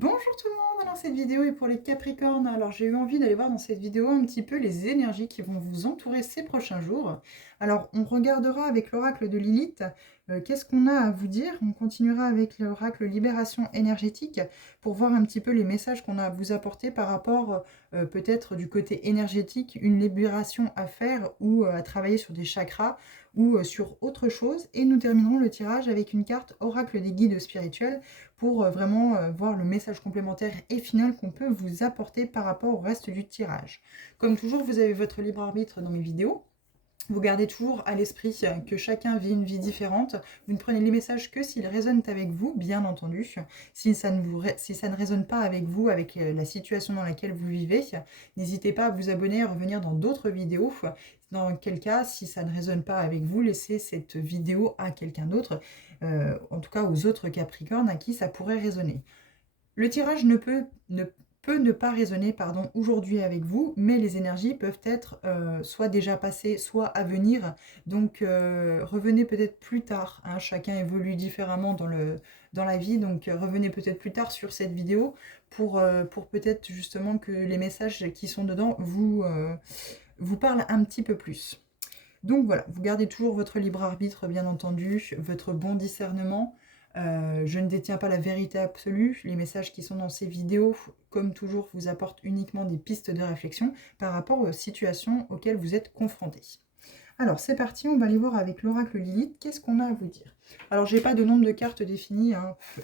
Bonjour tout le monde, alors cette vidéo est pour les Capricornes. Alors j'ai eu envie d'aller voir dans cette vidéo un petit peu les énergies qui vont vous entourer ces prochains jours. Alors on regardera avec l'oracle de Lilith, qu'est-ce qu'on a à vous dire. On continuera avec l'oracle Libération énergétique pour voir un petit peu les messages qu'on a à vous apporter par rapport peut-être du côté énergétique, une libération à faire ou à travailler sur des chakras ou sur autre chose. Et nous terminerons le tirage avec une carte oracle des guides spirituels pour vraiment voir le message complémentaire et final qu'on peut vous apporter par rapport au reste du tirage. Comme toujours, vous avez votre libre arbitre dans mes vidéos. Vous gardez toujours à l'esprit que chacun vit une vie différente. Vous ne prenez les messages que s'ils résonnent avec vous, bien entendu. Si ça ne résonne pas avec vous, avec la situation dans laquelle vous vivez, n'hésitez pas à vous abonner et à revenir dans d'autres vidéos. Dans quel cas, si ça ne résonne pas avec vous, laissez cette vidéo à quelqu'un d'autre, en tout cas aux autres Capricornes à qui ça pourrait résonner. Le tirage peut ne pas résonner aujourd'hui avec vous, mais les énergies peuvent être soit déjà passées, soit à venir. Donc revenez peut-être plus tard, hein. Chacun évolue différemment dans la vie, donc revenez peut-être plus tard sur cette vidéo pour peut-être justement que les messages qui sont dedans vous parlent un petit peu plus. Donc voilà, vous gardez toujours votre libre arbitre, bien entendu, votre bon discernement. Je ne détiens pas la vérité absolue. Les messages qui sont dans ces vidéos, comme toujours, vous apportent uniquement des pistes de réflexion par rapport aux situations auxquelles vous êtes confrontés. Alors c'est parti, on va aller voir avec l'oracle Lilith, qu'est-ce qu'on a à vous dire. Alors j'ai pas de nombre de cartes définies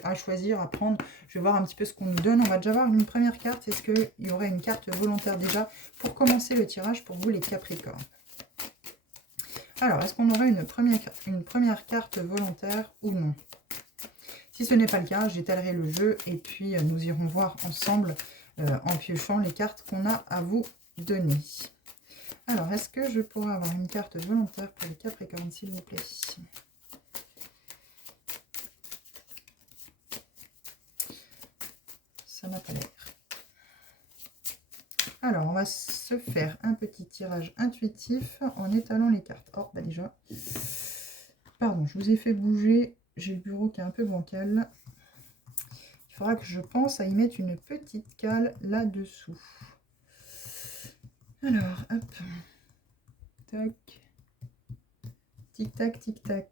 à choisir, à prendre. Je vais voir un petit peu ce qu'on nous donne. On va déjà voir une première carte. Est-ce qu'il y aurait une carte volontaire déjà pour commencer le tirage pour vous les Capricornes? Alors, est-ce qu'on aurait une première carte volontaire ou non? Si ce n'est pas le cas, j'étalerai le jeu et puis nous irons voir ensemble en piochant les cartes qu'on a à vous donner. Alors, est-ce que je pourrais avoir une carte volontaire pour les Capricornes, s'il vous plaît? Ça n'a pas l'air. Alors, on va se faire un petit tirage intuitif en étalant les cartes. Oh, bah déjà... Pardon, je vous ai fait bouger. J'ai le bureau qui est un peu bancal. Il faudra que je pense à y mettre une petite cale là-dessous. Alors, hop. Tac. Tic-tac, tic-tac.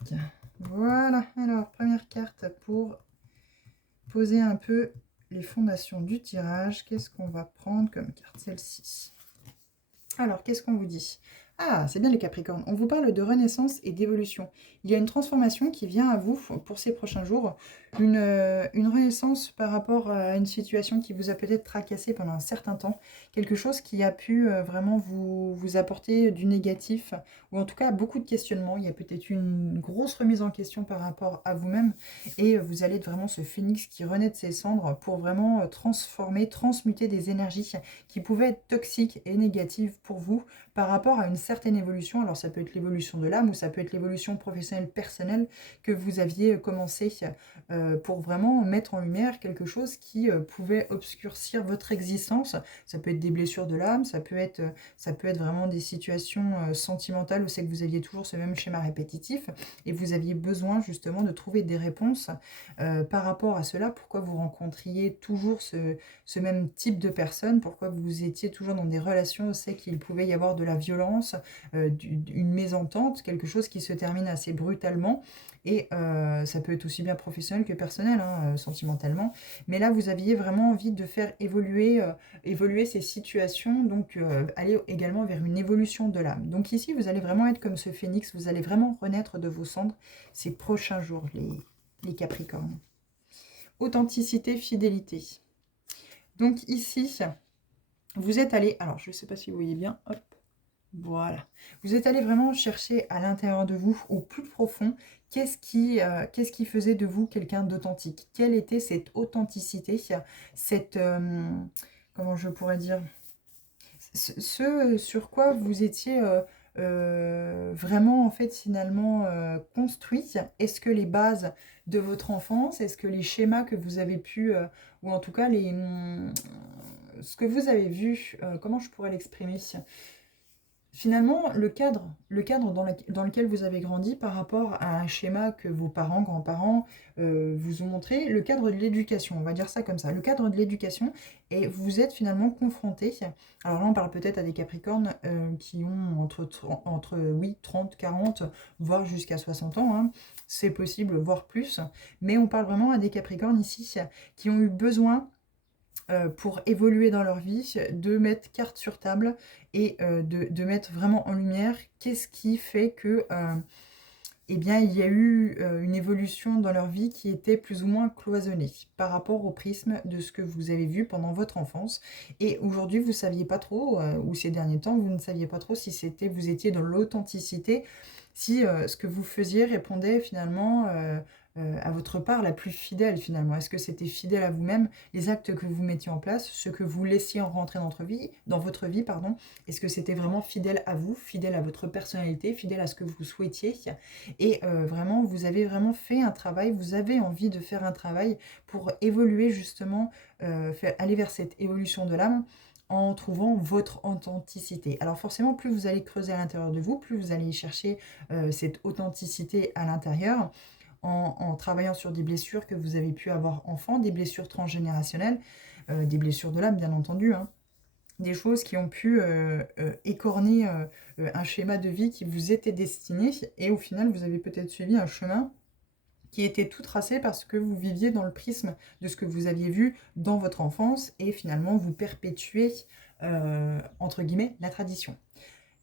Voilà. Alors, première carte pour poser un peu les fondations du tirage. Qu'est-ce qu'on va prendre comme carte? Celle-ci. Alors, qu'est-ce qu'on vous dit? Ah, c'est bien les Capricornes. On vous parle de renaissance et d'évolution. Il y a une transformation qui vient à vous pour ces prochains jours. Une renaissance par rapport à une situation qui vous a peut-être tracassé pendant un certain temps. Quelque chose qui a pu vraiment vous apporter du négatif, ou en tout cas beaucoup de questionnements. Il y a peut-être une grosse remise en question par rapport à vous-même. Et vous allez être vraiment ce phénix qui renaît de ses cendres pour vraiment transformer, transmuter des énergies qui pouvaient être toxiques et négatives pour vous par rapport à une certaine évolution. Alors ça peut être l'évolution de l'âme ou ça peut être l'évolution professionnelle personnelle que vous aviez commencé pour vraiment mettre en lumière quelque chose qui pouvait obscurcir votre existence. Ça peut être des blessures de l'âme, ça peut être vraiment des situations sentimentales où c'est que vous aviez toujours ce même schéma répétitif et vous aviez besoin justement de trouver des réponses par rapport à cela. Pourquoi vous rencontriez toujours ce même type de personne, pourquoi vous étiez toujours dans des relations où c'est qu'il pouvait y avoir de la violence, une mésentente, quelque chose qui se termine assez brutalement. Et ça peut être aussi bien professionnel que personnel, hein, sentimentalement. Mais là, vous aviez vraiment envie de faire évoluer ces situations, donc aller également vers une évolution de l'âme. Donc ici, vous allez vraiment être comme ce phénix, vous allez vraiment renaître de vos cendres ces prochains jours, les Capricornes. Authenticité, fidélité. Donc ici, vous êtes allé, alors je ne sais pas si vous voyez bien, hop, voilà. Vous êtes allé vraiment chercher à l'intérieur de vous, au plus profond, qu'est-ce qui faisait de vous quelqu'un d'authentique? Quelle était cette authenticité, cette, comment je pourrais dire, ce sur quoi vous étiez vraiment en fait finalement construit? Est-ce que les bases de votre enfance, est-ce que les schémas que vous avez pu, ou en tout cas ce que vous avez vu, comment je pourrais l'exprimer? Finalement, le cadre dans lequel vous avez grandi par rapport à un schéma que vos parents, grands-parents vous ont montré, le cadre de l'éducation, on va dire ça comme ça, le cadre de l'éducation, et vous êtes finalement confronté. Alors là, on parle peut-être à des Capricornes qui ont oui, 30, 40, voire jusqu'à 60 ans, hein. C'est possible, voire plus, mais on parle vraiment à des Capricornes ici qui ont eu besoin pour évoluer dans leur vie, de mettre carte sur table et de mettre vraiment en lumière qu'est-ce qui fait que, eh bien, il y a eu une évolution dans leur vie qui était plus ou moins cloisonnée par rapport au prisme de ce que vous avez vu pendant votre enfance. Et aujourd'hui, vous ne saviez pas trop, ou ces derniers temps, vous ne saviez pas trop si vous étiez dans l'authenticité, si ce que vous faisiez répondait finalement à votre part la plus fidèle finalement. Est-ce que c'était fidèle à vous-même, les actes que vous mettiez en place, ce que vous laissiez en rentrer dans votre vie, pardon, est-ce que c'était vraiment fidèle à vous, fidèle à votre personnalité, fidèle à ce que vous souhaitiez? Et vraiment, vous avez vraiment fait un travail, vous avez envie de faire un travail pour évoluer justement, aller vers cette évolution de l'âme en trouvant votre authenticité. Alors forcément, plus vous allez creuser à l'intérieur de vous, plus vous allez chercher cette authenticité à l'intérieur, en travaillant sur des blessures que vous avez pu avoir enfant, des blessures transgénérationnelles, des blessures de l'âme bien entendu, hein, des choses qui ont pu écorner un schéma de vie qui vous était destiné, et au final vous avez peut-être suivi un chemin qui était tout tracé parce que vous viviez dans le prisme de ce que vous aviez vu dans votre enfance, et finalement vous perpétuez entre guillemets la tradition.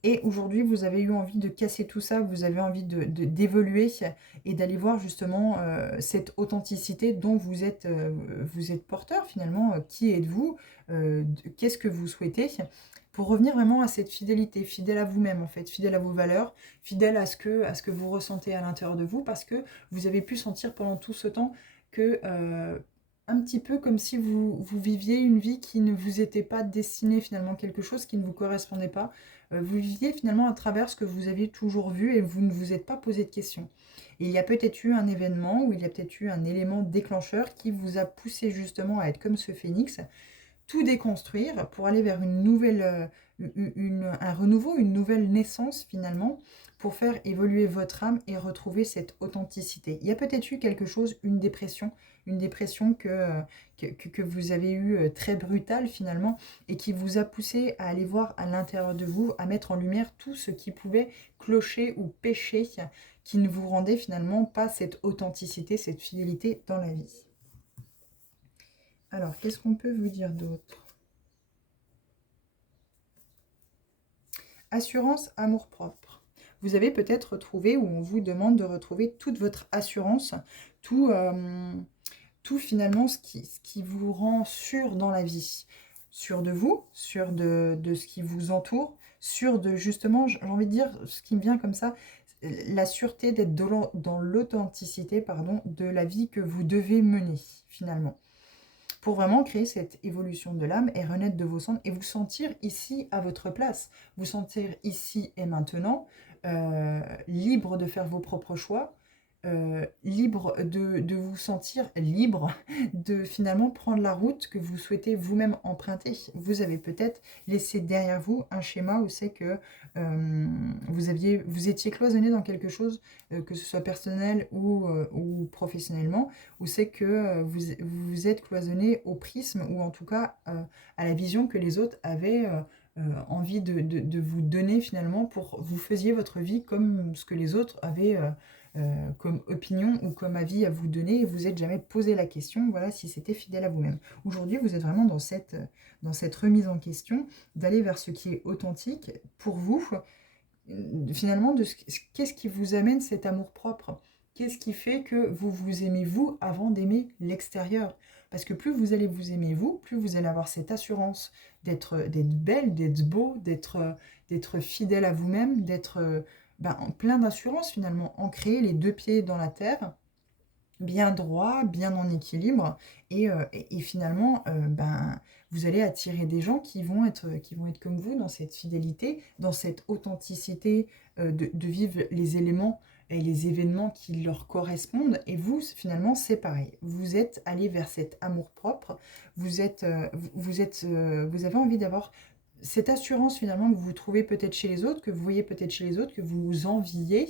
Et aujourd'hui, vous avez eu envie de casser tout ça, vous avez envie d'évoluer et d'aller voir justement cette authenticité dont vous êtes porteur finalement. Qui êtes-vous? Qu'est-ce que vous souhaitez? Pour revenir vraiment à cette fidélité, fidèle à vous-même en fait, fidèle à vos valeurs, fidèle à ce que vous ressentez à l'intérieur de vous, parce que vous avez pu sentir pendant tout ce temps que un petit peu comme si vous viviez une vie qui ne vous était pas destinée finalement, quelque chose qui ne vous correspondait pas. Vous viviez finalement à travers ce que vous aviez toujours vu et vous ne vous êtes pas posé de questions. Et il y a peut-être eu un événement ou il y a peut-être eu un élément déclencheur qui vous a poussé justement à être comme ce phénix, tout déconstruire pour aller vers une nouvelle, un renouveau, une nouvelle naissance finalement, pour faire évoluer votre âme et retrouver cette authenticité. Il y a peut-être eu quelque chose, une dépression que vous avez eue très brutale finalement, et qui vous a poussé à aller voir à l'intérieur de vous, à mettre en lumière tout ce qui pouvait clocher ou pécher, qui ne vous rendait finalement pas cette authenticité, cette fidélité dans la vie. Alors, qu'est-ce qu'on peut vous dire d'autre? Assurance, amour-propre. Vous avez peut-être retrouvé, ou on vous demande de retrouver toute votre assurance, tout, tout finalement ce qui vous rend sûr dans la vie. Sûr de vous, sûr de ce qui vous entoure, sûr de justement, j'ai envie de dire, ce qui me vient comme ça, la sûreté d'être dans l'authenticité, pardon, de la vie que vous devez mener finalement, pour vraiment créer cette évolution de l'âme et renaître de vos cendres et vous sentir ici à votre place, vous sentir ici et maintenant, libre de faire vos propres choix, libre de vous sentir libre de finalement prendre la route que vous souhaitez vous-même emprunter. Vous avez peut-être laissé derrière vous un schéma où c'est que vous étiez cloisonné dans quelque chose, que ce soit personnel ou professionnellement, où c'est que vous êtes cloisonné au prisme, ou en tout cas à la vision que les autres avaient envie de vous donner finalement, pour vous faisiez votre vie comme ce que les autres avaient comme opinion ou comme avis à vous donner, et vous n'êtes jamais posé la question, voilà, si c'était fidèle à vous-même. Aujourd'hui, vous êtes vraiment dans cette remise en question, d'aller vers ce qui est authentique pour vous, finalement, qu'est-ce qui vous amène cet amour-propre? Qu'est-ce qui fait que vous vous aimez vous avant d'aimer l'extérieur? Parce que plus vous allez vous aimer vous, plus vous allez avoir cette assurance d'être belle, d'être beau, d'être fidèle à vous-même, d'être plein d'assurance finalement, ancré les deux pieds dans la terre, bien droit, bien en équilibre, et finalement, vous allez attirer des gens qui vont être comme vous, dans cette fidélité, dans cette authenticité, de vivre les éléments et les événements qui leur correspondent. Et vous, finalement, c'est pareil. Vous êtes allé vers cet amour-propre, vous avez envie d'avoir cette assurance finalement que vous trouvez peut-être chez les autres, que vous voyez peut-être chez les autres, que vous enviez,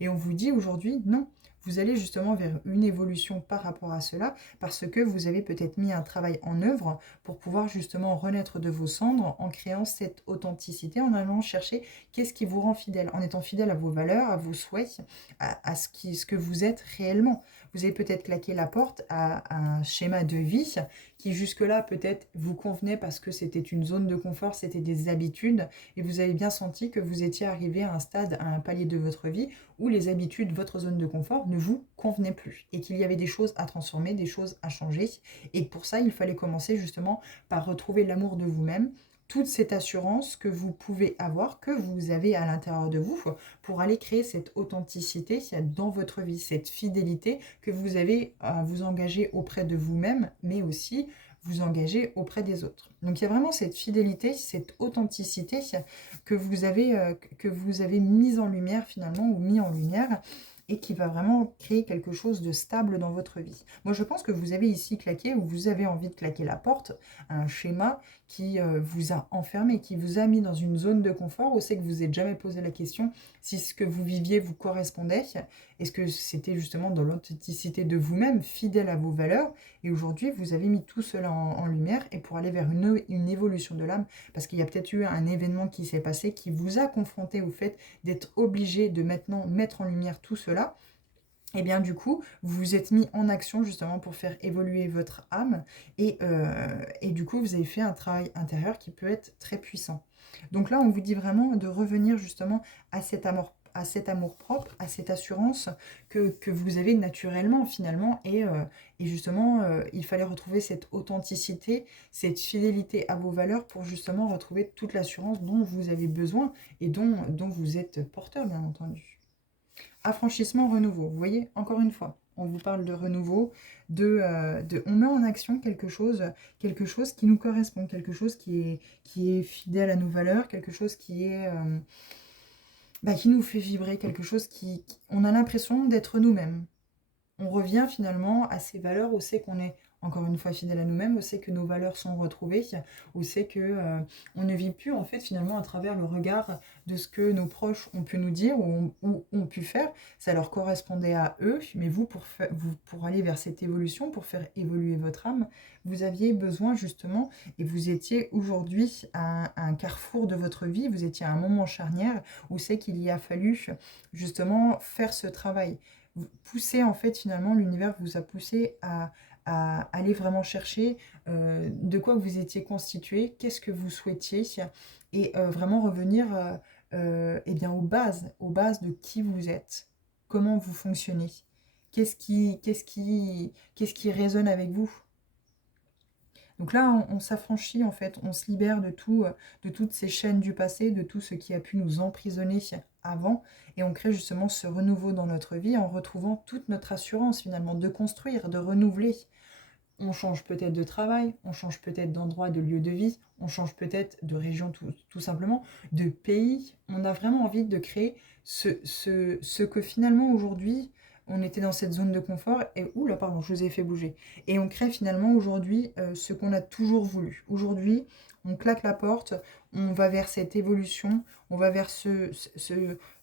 et on vous dit aujourd'hui non. Vous allez justement vers une évolution par rapport à cela, parce que vous avez peut-être mis un travail en œuvre pour pouvoir justement renaître de vos cendres en créant cette authenticité, en allant chercher qu'est-ce qui vous rend fidèle, en étant fidèle à vos valeurs, à vos souhaits, à ce que vous êtes réellement. Vous avez peut-être claqué la porte à un schéma de vie qui jusque-là peut-être vous convenait parce que c'était une zone de confort, c'était des habitudes, et vous avez bien senti que vous étiez arrivé à un stade, à un palier de votre vie où les habitudes, votre zone de confort ne vous convenaient plus, et qu'il y avait des choses à transformer, des choses à changer, et pour ça, il fallait commencer justement par retrouver l'amour de vous-même, toute cette assurance que vous pouvez avoir, que vous avez à l'intérieur de vous, pour aller créer cette authenticité dans votre vie, cette fidélité que vous avez à vous engager auprès de vous-même, mais aussi vous engager auprès des autres. Donc il y a vraiment cette fidélité, cette authenticité que vous avez mise en lumière finalement, ou mis en lumière, et qui va vraiment créer quelque chose de stable dans votre vie. Moi, je pense que vous avez ici claqué, ou vous avez envie de claquer la porte, à un schéma qui vous a enfermé, qui vous a mis dans une zone de confort, où c'est que vous n'êtes jamais posé la question si ce que vous viviez vous correspondait, est-ce que c'était justement dans l'authenticité de vous-même, fidèle à vos valeurs, et aujourd'hui, vous avez mis tout cela en lumière, et pour aller vers une évolution de l'âme, parce qu'il y a peut-être eu un événement qui s'est passé, qui vous a confronté au fait d'être obligé de maintenant mettre en lumière tout cela, et bien du coup, vous vous êtes mis en action justement pour faire évoluer votre âme, et du coup, vous avez fait un travail intérieur qui peut être très puissant. Donc là, on vous dit vraiment de revenir justement à cet amour propre, à cette assurance que vous avez naturellement finalement, et justement, il fallait retrouver cette authenticité, cette fidélité à vos valeurs pour justement retrouver toute l'assurance dont vous avez besoin, et dont vous êtes porteur, bien entendu. Affranchissement, renouveau. Vous voyez, encore une fois, on vous parle de renouveau, on met en action quelque chose qui nous correspond, quelque chose qui est fidèle à nos valeurs, quelque chose qui nous fait vibrer, quelque chose on a l'impression d'être nous-mêmes. On revient finalement à ces valeurs où c'est qu'on est encore une fois fidèle à nous-mêmes, où c'est que nos valeurs sont retrouvées, où c'est que on ne vit plus en fait finalement à travers le regard de ce que nos proches ont pu nous dire ou ont pu faire. Ça leur correspondait à eux, mais vous pour aller vers cette évolution, pour faire évoluer votre âme, vous aviez besoin justement, et vous étiez aujourd'hui à un carrefour de votre vie, vous étiez à un moment charnière où c'est qu'il y a fallu justement faire ce travail. Pousser en fait finalement, l'univers vous a poussé à aller vraiment chercher de quoi vous étiez constitué, qu'est-ce que vous souhaitiez, et vraiment revenir eh bien aux bases de qui vous êtes, comment vous fonctionnez, qu'est-ce qui résonne avec vous. Donc là, on s'affranchit en fait, on se libère de toutes ces chaînes du passé, de tout ce qui a pu nous emprisonner avant, et on crée justement ce renouveau dans notre vie en retrouvant toute notre assurance finalement de construire, de renouveler. On change peut-être de travail, on change peut-être d'endroit, de lieu de vie, on change peut-être de région tout simplement, de pays. On a vraiment envie de créer ce que finalement aujourd'hui, on était dans cette zone de confort, et oula, pardon, je vous ai fait bouger. Et on crée finalement aujourd'hui ce qu'on a toujours voulu. Aujourd'hui, on claque la porte, on va vers cette évolution, on va vers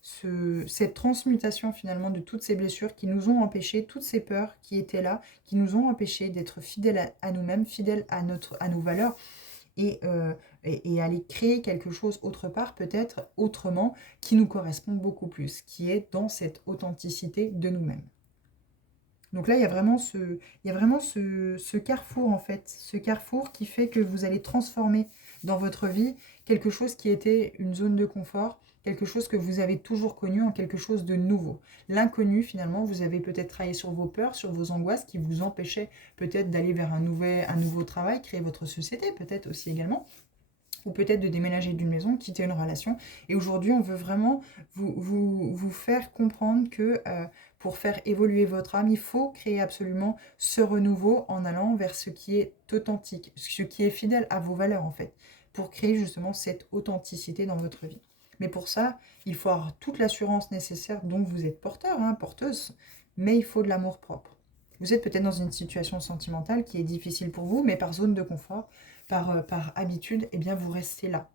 cette transmutation finalement de toutes ces blessures qui nous ont empêchés, toutes ces peurs qui étaient là, qui nous ont empêchés d'être fidèles à nous-mêmes, fidèles à nos valeurs, et aller créer quelque chose autre part, peut-être autrement, qui nous correspond beaucoup plus, qui est dans cette authenticité de nous-mêmes. Donc là, il y a vraiment ce carrefour, en fait, ce carrefour qui fait que vous allez transformer dans votre vie quelque chose qui était une zone de confort, quelque chose que vous avez toujours connu, en quelque chose de nouveau. L'inconnu, finalement, vous avez peut-être travaillé sur vos peurs, sur vos angoisses qui vous empêchaient peut-être d'aller vers un nouveau travail, créer votre société peut-être aussi également, ou peut-être de déménager d'une maison, quitter une relation. Et aujourd'hui, on veut vraiment vous faire comprendre que pour faire évoluer votre âme, il faut créer absolument ce renouveau en allant vers ce qui est authentique, ce qui est fidèle à vos valeurs en fait, pour créer justement cette authenticité dans votre vie. Mais pour ça, il faut avoir toute l'assurance nécessaire dont vous êtes porteur, porteuse, mais il faut de l'amour propre. Vous êtes peut-être dans une situation sentimentale qui est difficile pour vous, mais par zone de confort, par habitude, eh bien vous restez là.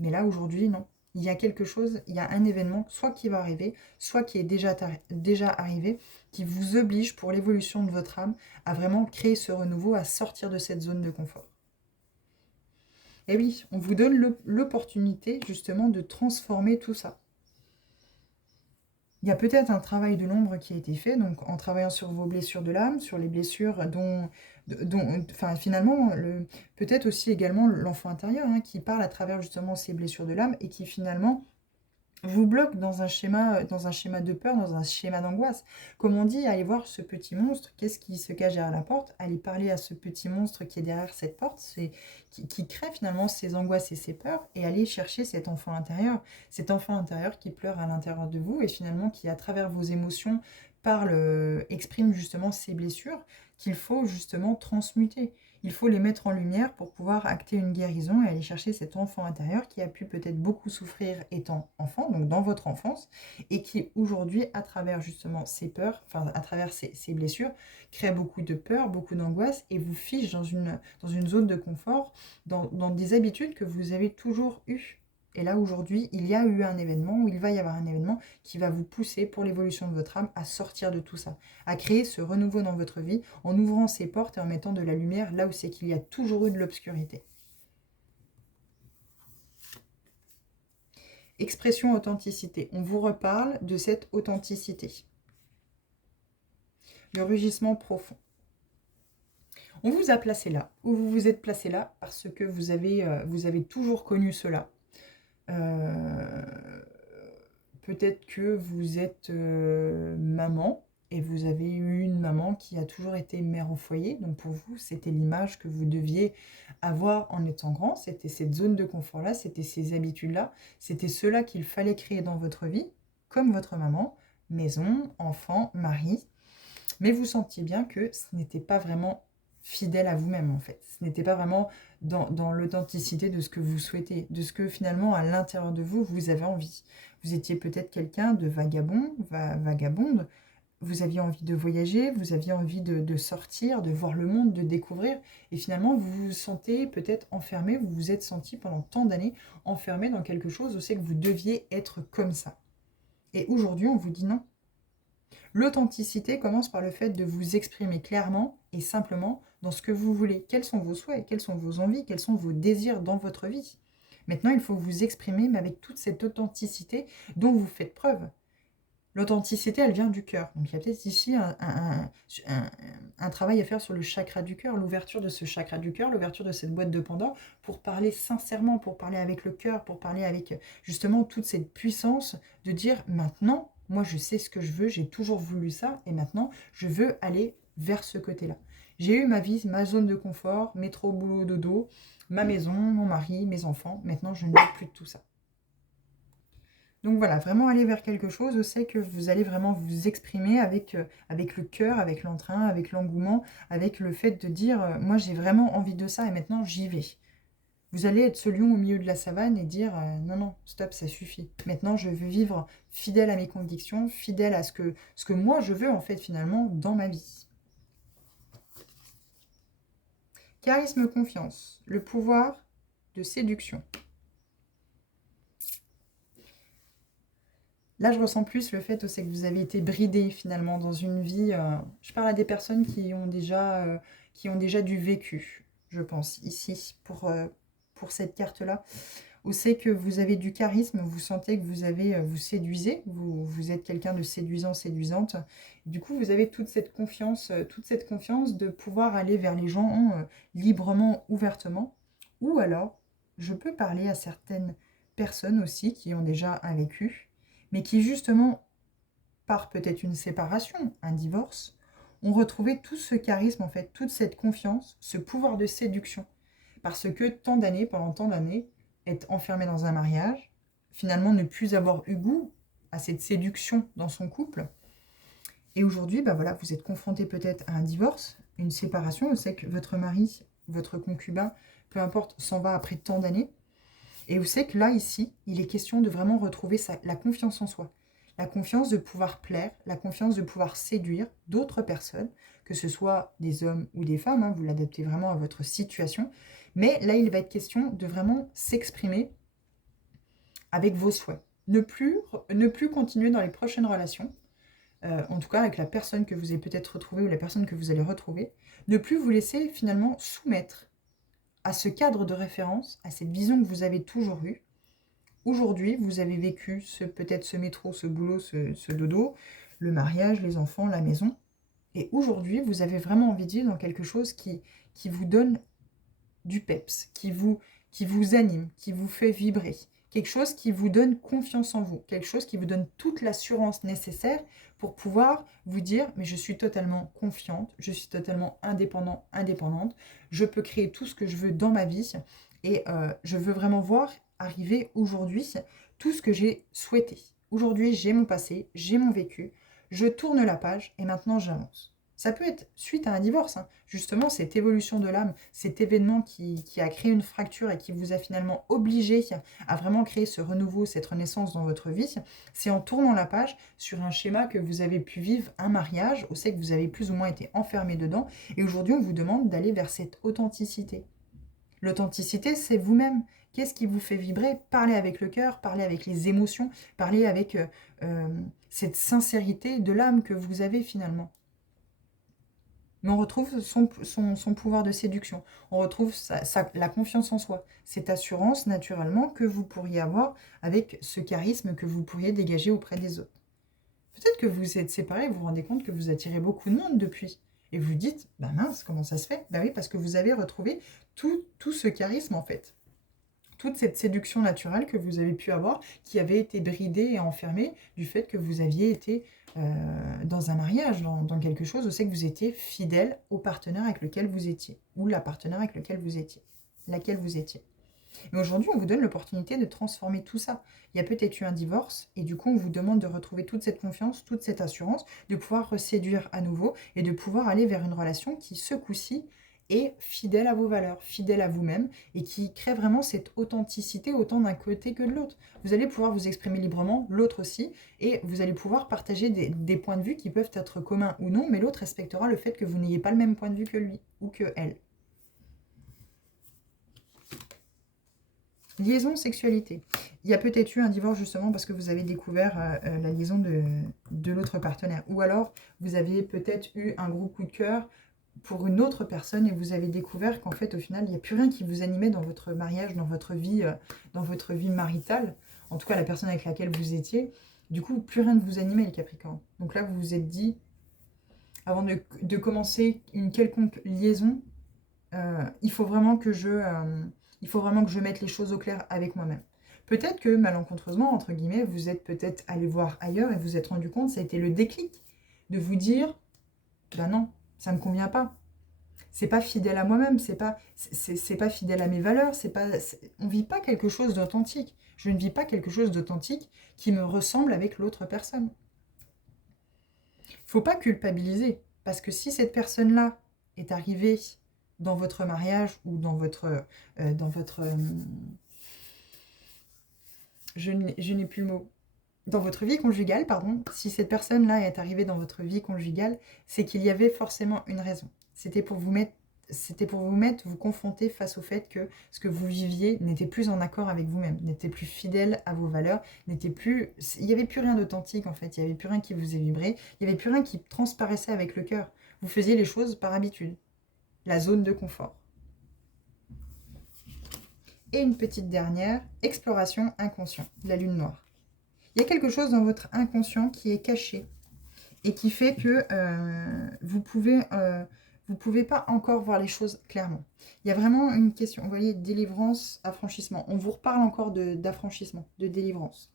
Mais là, aujourd'hui, non. Il y a quelque chose, il y a un événement, soit qui va arriver, soit qui est déjà arrivé, qui vous oblige pour l'évolution de votre âme à vraiment créer ce renouveau, à sortir de cette zone de confort. Et oui, on vous donne l'opportunité justement de transformer tout ça. Il y a peut-être un travail de l'ombre qui a été fait, donc en travaillant sur vos blessures de l'âme, sur les blessures enfin finalement, peut-être aussi également l'enfant intérieur, hein, qui parle à travers justement ces blessures de l'âme et qui finalement vous bloque dans un schéma de peur, dans un schéma d'angoisse. Comme on dit, allez voir ce petit monstre, qu'est-ce qui se cache derrière la porte, allez parler à ce petit monstre qui est derrière cette porte, qui crée finalement ces angoisses et ces peurs, et allez chercher cet enfant intérieur qui pleure à l'intérieur de vous, et finalement qui, à travers vos émotions, exprime justement ces blessures qu'il faut justement transmuter. Il faut les mettre en lumière pour pouvoir acter une guérison et aller chercher cet enfant intérieur qui a pu peut-être beaucoup souffrir étant enfant, donc dans votre enfance, et qui aujourd'hui, à travers justement ces peurs, enfin à travers ces blessures, crée beaucoup de peur, beaucoup d'angoisse et vous fiche dans une zone de confort, dans des habitudes que vous avez toujours eues. Et là, aujourd'hui, il y a eu un événement, ou il va y avoir un événement qui va vous pousser pour l'évolution de votre âme à sortir de tout ça, à créer ce renouveau dans votre vie en ouvrant ces portes et en mettant de la lumière là où c'est qu'il y a toujours eu de l'obscurité. Expression authenticité. On vous reparle de cette authenticité. Le rugissement profond. On vous a placé là, ou vous vous êtes placé là parce que vous avez toujours connu cela. Peut-être que vous êtes maman et vous avez eu une maman qui a toujours été mère au foyer. Donc pour vous, c'était l'image que vous deviez avoir en étant grand. C'était cette zone de confort-là, c'était ces habitudes-là. C'était cela qu'il fallait créer dans votre vie, comme votre maman, maison, enfant, mari. Mais vous sentiez bien que ce n'était pas vraiment fidèle à vous-même en fait. Ce n'était pas vraiment dans l'authenticité de ce que vous souhaitez, de ce que finalement à l'intérieur de vous, vous avez envie. Vous étiez peut-être quelqu'un de vagabonde, vous aviez envie de voyager, vous aviez envie de sortir, de voir le monde, de découvrir, et finalement vous vous sentez peut-être enfermé, vous vous êtes senti pendant tant d'années enfermé dans quelque chose où c'est que vous deviez être comme ça. Et aujourd'hui on vous dit non. L'authenticité commence par le fait de vous exprimer clairement et simplement dans ce que vous voulez. Quels sont vos souhaits, quelles sont vos envies, quels sont vos désirs dans votre vie. Maintenant, il faut vous exprimer, mais avec toute cette authenticité dont vous faites preuve. L'authenticité, elle vient du cœur. Donc il y a peut-être ici un travail à faire sur le chakra du cœur, l'ouverture de ce chakra du cœur, l'ouverture de cette boîte de Pandore, pour parler sincèrement, pour parler avec le cœur, pour parler avec justement toute cette puissance de dire maintenant, moi je sais ce que je veux, j'ai toujours voulu ça, et maintenant je veux aller vers ce côté-là. J'ai eu ma vie, ma zone de confort, métro, boulot, dodo, ma maison, mon mari, mes enfants, maintenant je ne veux plus de tout ça. Donc voilà, vraiment aller vers quelque chose où c'est que vous allez vraiment vous exprimer avec le cœur, avec l'entrain, avec l'engouement, avec le fait de dire moi j'ai vraiment envie de ça et maintenant j'y vais. Vous allez être ce lion au milieu de la savane et dire non, non, stop, ça suffit. Maintenant je veux vivre fidèle à mes convictions, fidèle à ce que moi je veux en fait finalement dans ma vie. Charisme, confiance, le pouvoir de séduction. Là, je ressens plus le fait aussi que vous avez été bridé finalement dans une vie. Je parle à des personnes qui ont déjà du vécu, je pense, ici, pour cette carte-là. Où c'est que vous avez du charisme, vous sentez que vous séduisez, vous êtes quelqu'un de séduisant, séduisante. Du coup, vous avez toute cette confiance de pouvoir aller vers les gens librement, ouvertement. Ou alors, je peux parler à certaines personnes aussi qui ont déjà un vécu, mais qui justement, par peut-être une séparation, un divorce, ont retrouvé tout ce charisme, en fait, toute cette confiance, ce pouvoir de séduction. Parce que pendant tant d'années, être enfermé dans un mariage, finalement ne plus avoir eu goût à cette séduction dans son couple. Et aujourd'hui, bah voilà, vous êtes confronté peut-être à un divorce, une séparation, c'est que votre mari, votre concubin, peu importe, s'en va après tant d'années. Et vous savez que là, ici, il est question de vraiment retrouver la confiance en soi. La confiance de pouvoir plaire, la confiance de pouvoir séduire d'autres personnes, que ce soit des hommes ou des femmes, hein, vous l'adaptez vraiment à votre situation. Mais là, il va être question de vraiment s'exprimer avec vos souhaits. Ne plus continuer dans les prochaines relations, en tout cas avec la personne que vous avez peut-être retrouvée ou la personne que vous allez retrouver. Ne plus vous laisser finalement soumettre à ce cadre de référence, à cette vision que vous avez toujours eue. Aujourd'hui, vous avez vécu peut-être ce métro, ce boulot, ce dodo, le mariage, les enfants, la maison. Et aujourd'hui, vous avez vraiment envie de vivre dans quelque chose qui vous donne du peps, qui vous anime, qui vous fait vibrer. Quelque chose qui vous donne confiance en vous. Quelque chose qui vous donne toute l'assurance nécessaire pour pouvoir vous dire « mais je suis totalement confiante, je suis totalement indépendant, indépendante, je peux créer tout ce que je veux dans ma vie et je veux vraiment voir arriver aujourd'hui tout ce que j'ai souhaité. Aujourd'hui, j'ai mon passé, j'ai mon vécu, je tourne la page et maintenant j'avance. » Ça peut être suite à un divorce, hein. Justement, cette évolution de l'âme, cet événement qui a créé une fracture et qui vous a finalement obligé à vraiment créer ce renouveau, cette renaissance dans votre vie, c'est en tournant la page sur un schéma que vous avez pu vivre un mariage, on sait que vous avez plus ou moins été enfermé dedans, et aujourd'hui on vous demande d'aller vers cette authenticité. L'authenticité, c'est vous-même. Qu'est-ce qui vous fait vibrer? Parlez avec le cœur, parlez avec les émotions, parlez avec cette sincérité de l'âme que vous avez finalement. Mais on retrouve son pouvoir de séduction. On retrouve la confiance en soi. Cette assurance, naturellement, que vous pourriez avoir avec ce charisme que vous pourriez dégager auprès des autres. Peut-être que vous êtes séparés et vous vous rendez compte que vous attirez beaucoup de monde depuis. Et vous vous dites, bah mince, comment ça se fait? Bah oui, parce que vous avez retrouvé tout ce charisme, en fait. Toute cette séduction naturelle que vous avez pu avoir, qui avait été bridée et enfermée du fait que vous aviez été dans un mariage, dans quelque chose où c'est que vous étiez fidèle au partenaire avec lequel vous étiez, ou la partenaire avec lequel vous étiez, laquelle vous étiez. Mais aujourd'hui, on vous donne l'opportunité de transformer tout ça. Il y a peut-être eu un divorce, et du coup, on vous demande de retrouver toute cette confiance, toute cette assurance, de pouvoir reséduire à nouveau, et de pouvoir aller vers une relation qui, ce coup-ci, est fidèle à vos valeurs, fidèle à vous-même, et qui crée vraiment cette authenticité autant d'un côté que de l'autre. Vous allez pouvoir vous exprimer librement, l'autre aussi, et vous allez pouvoir partager des points de vue qui peuvent être communs ou non, mais l'autre respectera le fait que vous n'ayez pas le même point de vue que lui, ou que elle. Liaison, sexualité. Il y a peut-être eu un divorce justement parce que vous avez découvert la liaison de l'autre partenaire. Ou alors, vous avez peut-être eu un gros coup de cœur pour une autre personne et vous avez découvert qu'en fait, au final, il n'y a plus rien qui vous animait dans votre mariage, dans votre vie maritale. En tout cas, la personne avec laquelle vous étiez. Du coup, plus rien ne vous animait, les Capricornes. Donc là, vous vous êtes dit, avant de commencer une quelconque liaison, il faut vraiment que je mette les choses au clair avec moi-même. Peut-être que malencontreusement, entre guillemets, vous êtes peut-être allé voir ailleurs et vous êtes rendu compte, ça a été le déclic de vous dire, ben non, ça ne me convient pas. C'est pas fidèle à moi-même, c'est pas fidèle à mes valeurs, on vit pas quelque chose d'authentique. Je ne vis pas quelque chose d'authentique qui me ressemble avec l'autre personne. Faut pas culpabiliser, parce que si cette personne-là est arrivée dans votre mariage ou dans votre je n'ai plus le mot, dans votre vie conjugale, pardon, si cette personne-là est arrivée dans votre vie conjugale, c'est qu'il y avait forcément une raison. C'était pour vous vous confronter face au fait que ce que vous viviez n'était plus en accord avec vous-même, n'était plus fidèle à vos valeurs, il n'y avait plus rien d'authentique en fait, il n'y avait plus rien qui vous faisait vibrer, il n'y avait plus rien qui transparaissait avec le cœur. Vous faisiez les choses par habitude, la zone de confort. Et une petite dernière, exploration inconscient, la lune noire. Il y a quelque chose dans votre inconscient qui est caché et qui fait que vous pouvez pas encore voir les choses clairement. Il y a vraiment une question, vous voyez, délivrance, affranchissement. On vous reparle encore d'affranchissement, de délivrance.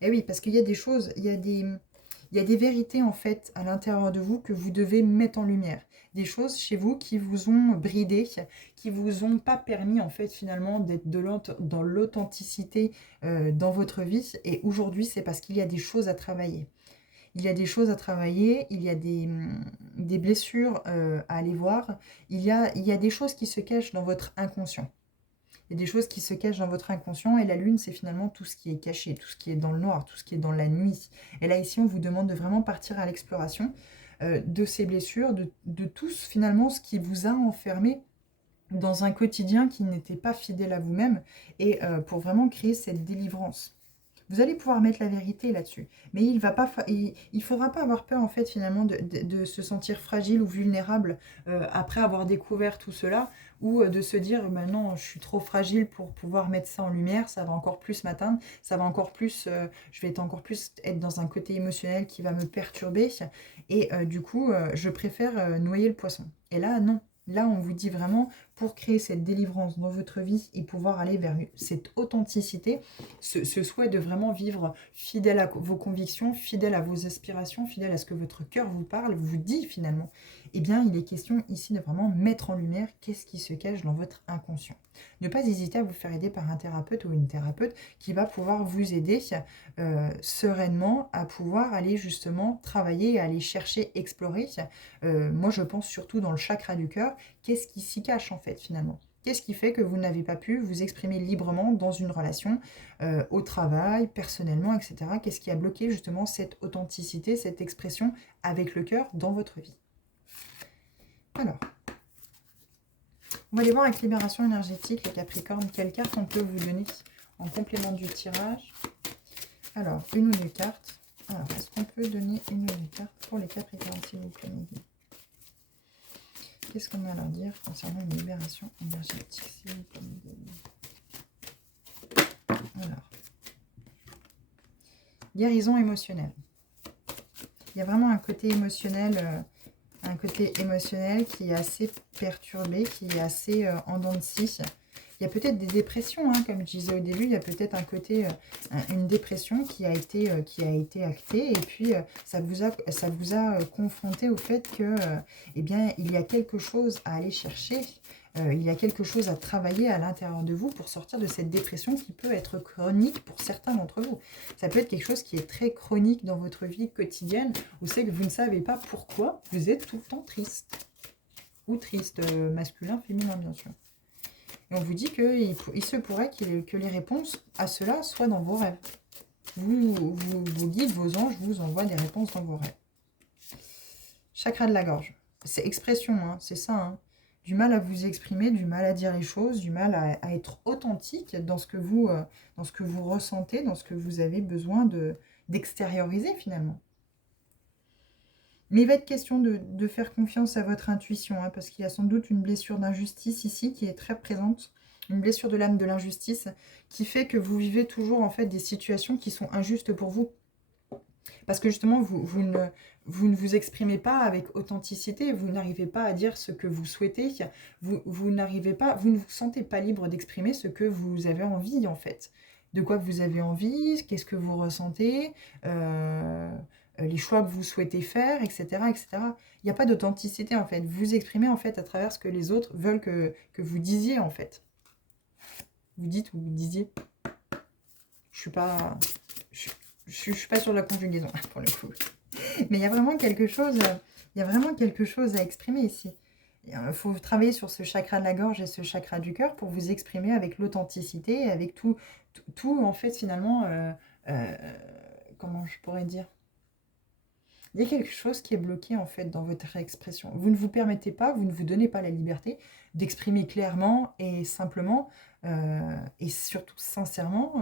Et oui, parce qu'il y a des choses, il y a des vérités en fait à l'intérieur de vous que vous devez mettre en lumière. Des choses chez vous qui vous ont bridé, qui vous ont pas permis en fait finalement d'être dans l'authenticité dans votre vie. Et aujourd'hui, c'est parce qu'il y a des choses à travailler. Il y a des choses à travailler, il y a des blessures à aller voir, il y a des choses qui se cachent dans votre inconscient. Il y a des choses qui se cachent dans votre inconscient et la lune, c'est finalement tout ce qui est caché, tout ce qui est dans le noir, tout ce qui est dans la nuit. Et là, ici, on vous demande de vraiment partir à l'exploration de ces blessures, de tout finalement ce qui vous a enfermé dans un quotidien qui n'était pas fidèle à vous-même et pour vraiment créer cette délivrance. Vous allez pouvoir mettre la vérité là-dessus. Mais il faudra pas avoir peur, en fait, finalement, de se sentir fragile ou vulnérable après avoir découvert tout cela, ou de se dire, bah non, je suis trop fragile pour pouvoir mettre ça en lumière, ça va encore plus m'atteindre, ça va encore plus, je vais être encore plus être dans un côté émotionnel qui va me perturber, et du coup, je préfère noyer le poisson. Et là, non. Là, on vous dit vraiment, pour créer cette délivrance dans votre vie et pouvoir aller vers cette authenticité, ce souhait de vraiment vivre fidèle à vos convictions, fidèle à vos aspirations, fidèle à ce que votre cœur vous parle, vous dit finalement, eh bien, il est question ici de vraiment mettre en lumière qu'est-ce qui se cache dans votre inconscient. Ne pas hésiter à vous faire aider par un thérapeute ou une thérapeute qui va pouvoir vous aider sereinement à pouvoir aller justement travailler, aller chercher, explorer. Moi, je pense surtout dans le chakra du cœur, qu'est-ce qui s'y cache en fait finalement? Qu'est-ce qui fait que vous n'avez pas pu vous exprimer librement dans une relation, au travail, personnellement, etc. Qu'est-ce qui a bloqué justement cette authenticité, cette expression avec le cœur dans votre vie? Alors, on va aller voir avec libération énergétique, les Capricornes, quelle carte on peut vous donner en complément du tirage? Alors, une ou deux cartes. Alors, est-ce qu'on peut donner une ou deux cartes pour les Capricornes, s'il vous plaît? Qu'est-ce qu'on a à leur dire concernant une libération énergétique, s'il vous plaît? Alors, guérison émotionnelle. Il y a vraiment un côté émotionnel qui est assez perturbé, qui est assez en dents de scie. Il y a peut-être des dépressions, hein, comme je disais au début, il y a peut-être un côté, une dépression qui a été actée, et puis ça vous a confronté au fait que, eh bien, il y a quelque chose à aller chercher, il y a quelque chose à travailler à l'intérieur de vous pour sortir de cette dépression qui peut être chronique pour certains d'entre vous. Ça peut être quelque chose qui est très chronique dans votre vie quotidienne, où c'est que vous ne savez pas pourquoi vous êtes tout le temps triste. Ou triste, masculin, féminin, bien sûr. Et on vous dit qu'il se pourrait que les réponses à cela soient dans vos rêves. Vos guides, vos anges vous envoient des réponses dans vos rêves. Chakra de la gorge. C'est expression, hein, c'est ça. Hein. Du mal à vous exprimer, du mal à dire les choses, du mal à être authentique dans ce que vous ressentez, dans ce que vous avez besoin d'extérioriser finalement. Mais il va être question de faire confiance à votre intuition, hein, parce qu'il y a sans doute une blessure d'injustice ici qui est très présente, une blessure de l'âme de l'injustice, qui fait que vous vivez toujours en fait des situations qui sont injustes pour vous. Parce que justement, vous ne vous exprimez pas avec authenticité, vous n'arrivez pas à dire ce que vous souhaitez, vous ne vous sentez pas libre d'exprimer ce que vous avez envie en fait. De quoi vous avez envie, qu'est-ce que vous ressentez, les choix que vous souhaitez faire, etc. etc. Il n'y a pas d'authenticité en fait. Vous exprimez en fait à travers ce que les autres veulent que vous disiez en fait. Vous dites ou vous disiez. Je suis pas... Je suis pas sur la conjugaison, pour le coup. Mais il y a vraiment quelque chose, à exprimer ici. Il faut travailler sur ce chakra de la gorge et ce chakra du cœur pour vous exprimer avec l'authenticité, avec tout, en fait, finalement, comment je pourrais dire? Il y a quelque chose qui est bloqué, en fait, dans votre expression. Vous ne vous permettez pas, vous ne vous donnez pas la liberté d'exprimer clairement et simplement, et surtout sincèrement,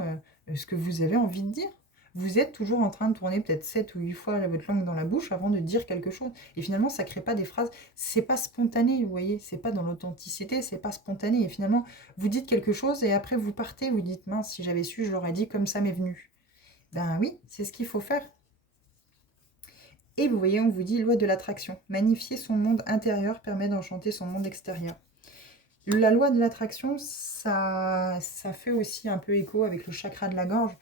ce que vous avez envie de dire. Vous êtes toujours en train de tourner peut-être 7 ou 8 fois votre langue dans la bouche avant de dire quelque chose. Et finalement, ça ne crée pas des phrases. C'est pas spontané, vous voyez. C'est pas dans l'authenticité, c'est pas spontané. Et finalement, vous dites quelque chose et après vous partez, vous dites mince, si j'avais su, je l'aurais dit comme ça m'est venu. Ben oui, c'est ce qu'il faut faire. Et vous voyez, on vous dit loi de l'attraction. Magnifier son monde intérieur permet d'enchanter son monde extérieur. La loi de l'attraction, ça fait aussi un peu écho avec le chakra de la gorge.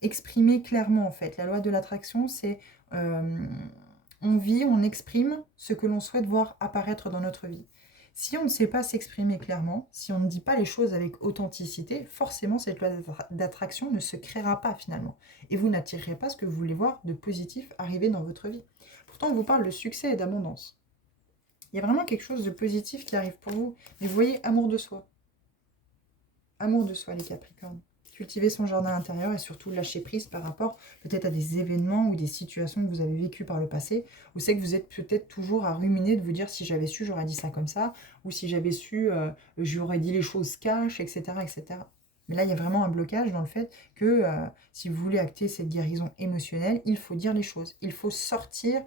Exprimer clairement en fait. La loi de l'attraction, c'est on vit, on exprime ce que l'on souhaite voir apparaître dans notre vie. Si on ne sait pas s'exprimer clairement, si on ne dit pas les choses avec authenticité, forcément cette loi d'attraction ne se créera pas finalement. Et vous n'attirerez pas ce que vous voulez voir de positif arriver dans votre vie. Pourtant, on vous parle de succès et d'abondance. Il y a vraiment quelque chose de positif qui arrive pour vous. Mais vous voyez, amour de soi. Amour de soi, les Capricornes. cultiver son jardin intérieur et surtout lâcher prise par rapport peut-être à des événements ou des situations que vous avez vécues par le passé, où c'est que vous êtes peut-être toujours à ruminer de vous dire si j'avais su, j'aurais dit ça comme ça, ou si j'avais su, j'aurais dit les choses cash, etc., etc. Mais là, il y a vraiment un blocage dans le fait que si vous voulez acter cette guérison émotionnelle, il faut dire les choses. Il faut sortir,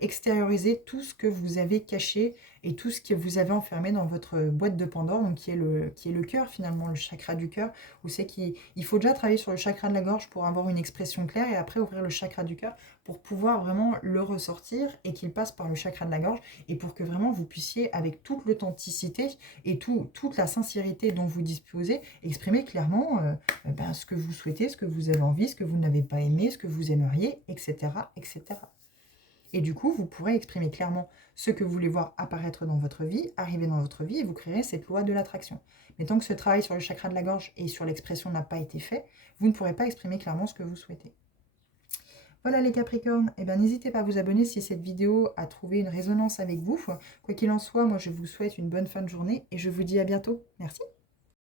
extérioriser tout ce que vous avez caché et tout ce que vous avez enfermé dans votre boîte de Pandore, donc qui est le cœur finalement, le chakra du cœur, où c'est qu'il faut déjà travailler sur le chakra de la gorge pour avoir une expression claire et après ouvrir le chakra du cœur pour pouvoir vraiment le ressortir et qu'il passe par le chakra de la gorge et pour que vraiment vous puissiez, avec toute l'authenticité et toute la sincérité dont vous disposez, exprimer clairement ce que vous souhaitez, ce que vous avez envie, ce que vous n'avez pas aimé, ce que vous aimeriez, etc., etc. Et du coup, vous pourrez exprimer clairement ce que vous voulez voir apparaître dans votre vie, arriver dans votre vie, et vous créerez cette loi de l'attraction. Mais tant que ce travail sur le chakra de la gorge et sur l'expression n'a pas été fait, vous ne pourrez pas exprimer clairement ce que vous souhaitez. Voilà les Capricornes, eh bien, n'hésitez pas à vous abonner si cette vidéo a trouvé une résonance avec vous. Quoi qu'il en soit, moi je vous souhaite une bonne fin de journée et je vous dis à bientôt. Merci.